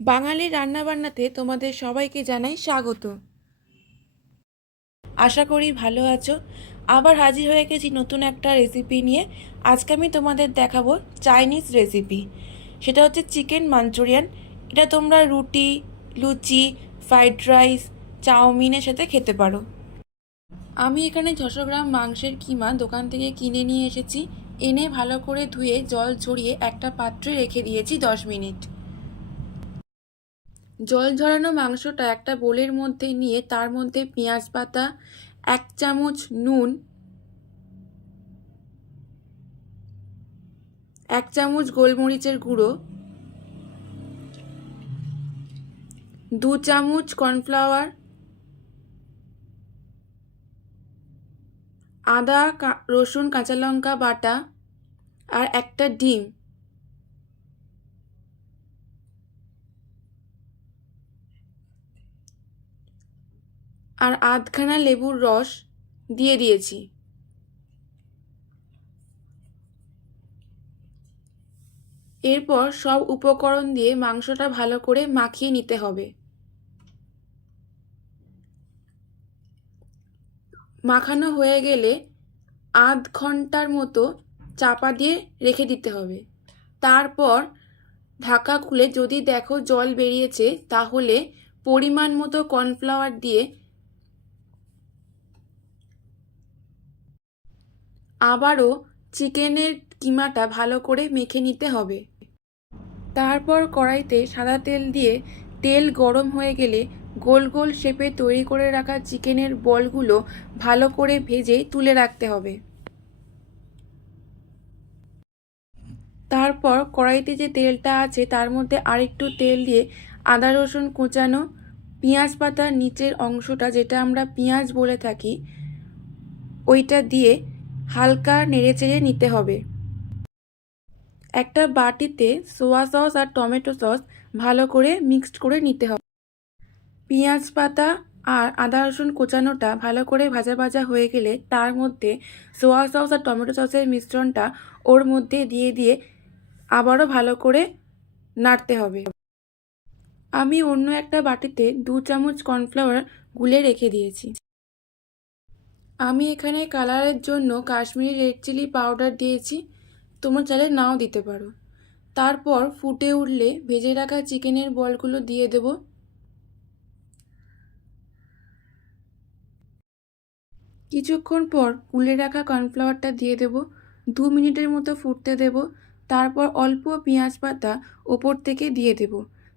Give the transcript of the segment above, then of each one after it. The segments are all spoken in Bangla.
বাঙালির রান্নাবান্নাতে তোমাদের সবাইকে জানাই স্বাগত। আশা করি ভালো আছো। আবার হাজির হয়ে গেছি নতুন একটা রেসিপি নিয়ে। আজকে আমি তোমাদের দেখাবো চাইনিজ রেসিপি। সেটা হচ্ছে চিকেন মাঞ্চুরিয়ান। এটা তোমরা রুটি, লুচি, ফ্রাইড রাইস, চাউমিনের সাথে খেতে পারো। আমি এখানে 600 গ্রাম মাংসের কিমা দোকান থেকে কিনে নিয়ে এসেছি। এনে ভালো করে ধুয়ে জল ঝরিয়ে একটা পাত্রে রেখে দিয়েছি 10 মিনিট। জল ঝরানো মাংসটা একটা বোলের মধ্যে নিয়ে তার মধ্যে পেঁয়াজ পাতা, 1 চামচ নুন, 1 চামচ গোলমরিচের গুঁড়ো, 2 চামচ কর্নফ্লাওয়ার, আদা রসুন কাঁচা লঙ্কা বাটা আর একটা ডিম আর আধখানা লেবুর রস দিয়ে দিয়েছি। এরপর সব উপকরণ দিয়ে মাংসটা ভালো করে মাখিয়ে নিতে হবে। মাখানো হয়ে গেলে আধ ঘন্টার মতো চাপা দিয়ে রেখে দিতে হবে। তারপর ঢাকা খুলে যদি দেখো জল বেরিয়েছে তাহলে পরিমাণ মতো কর্নফ্লাওয়ার দিয়ে আবারও চিকেনের কিমাটা ভালো করে মেখে নিতে হবে। তারপর কড়াইতে সাদা তেল দিয়ে তেল গরম হয়ে গেলে গোল গোল শেপে তৈরি করে রাখা চিকেনের বলগুলো ভালো করে ভেজে তুলে রাখতে হবে। তারপর কড়াইতে যে তেলটা আছে তার মধ্যে আরেকটু তেল দিয়ে আদা রসুন কুচানো, পেঁয়াজ পাতার নিচের অংশটা যেটা আমরা পেঁয়াজ বলে থাকি ওইটা দিয়ে হালকা নেড়েচেড়ে নিতে হবে। একটা বাটিতে সোয়া সস আর টমেটো সস ভালো করে মিক্সড করে নিতে হবে। পেঁয়াজ পাতা আর আদা রসুন কোচানোটা ভালো করে ভাজা ভাজা হয়ে গেলে তার মধ্যে সোয়া সস আর টমেটো সসের মিশ্রণটা ওর মধ্যে দিয়ে দিয়ে আবারও ভালো করে নাড়তে হবে। আমি অন্য একটা বাটিতে 2 চামচ কর্নফ্লাওয়ার গুলে রেখে দিয়েছি। আমি এখানে কালারের জন্য কাশ্মীরি রেড চিলি পাউডার দিয়েছি, তোমরা চাইলে নাও দিতে পারো। তারপর ফুটে উঠলে ভেজে রাখা চিকেনের বলগুলো দিয়ে দেব। কিছুক্ষণ পর গুলে রাখা কর্নফ্লাওয়ারটা দিয়ে দেব। 2 মিনিটের মতো ফুটতে দেব। তারপর অল্প পেঁয়াজ পাতা ওপর থেকে দিয়ে দেব।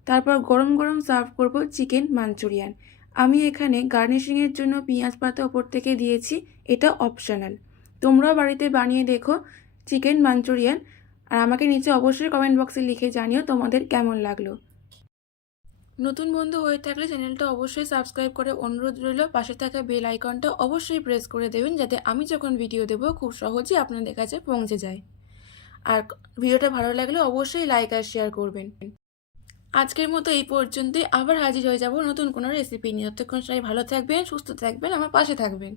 তারপর গরম গরম সার্ভ করব চিকেন মাঞ্চুরিয়ান। আমি এখানে গার্নিশিংয়ের জন্য পেঁয়াজ পাতা ওপর থেকে দিয়েছি, এটা অপশনাল। তোমরাও বাড়িতে বানিয়ে দেখো চিকেন মাঞ্চুরিয়ান, আর আমাকে নিচে অবশ্যই কমেন্ট বক্সে লিখে জানিও তোমাদের কেমন লাগলো। নতুন বন্ধু হয়ে থাকলে চ্যানেলটা অবশ্যই সাবস্ক্রাইব করে অনুরোধ রইল। পাশে থাকা বেল আইকনটা অবশ্যই প্রেস করে দেবেন যাতে আমি যখন ভিডিও দেবো খুব সহজেই আপনাদের কাছে পৌঁছে যায়। আর ভিডিওটা ভালো লাগলে অবশ্যই লাইক আর শেয়ার করবেন। আজকের মতো এই পর্যন্তই, আবার হাজির হয়ে যাব নতুন কোনো রেসিপি নিয়ে। ততক্ষণ সবাই ভালো থাকবেন, সুস্থ থাকবেন, আমার পাশে থাকবেন।